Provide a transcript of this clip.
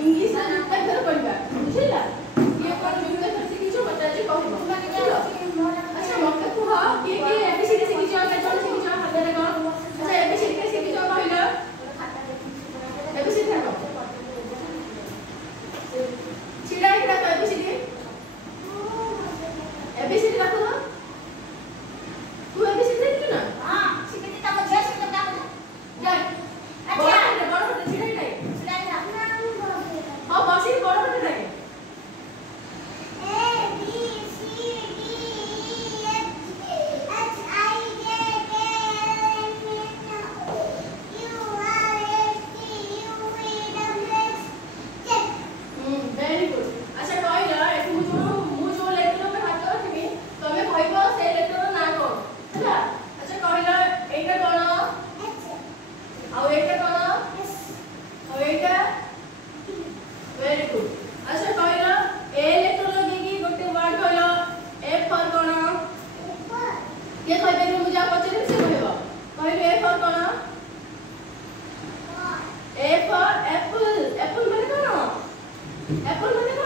English रे जुक्ता अक्षर पढ़िबा बुझिला ये कोन जुक्ता अक्षर सिखिछो मते आज कहबो अच्छा मते कुह के एबीसीडी सिखिछो केतन सिखिछो हातरे कोन अच्छा एबीसीडी के सिखिछो कहलो एबीसीडी देखो छिड़ा इकड़ा तो एबीसीडी एबीसीडी देखो ना तू एबीसीडी देखि ना हां सिखिति तब जे सिखत दाको जा अच्छा बड़ बड़ छिड़ा इकड़ा हां बसी बड़ बड़ থাকে apple apple apple মানে কোন apple মানে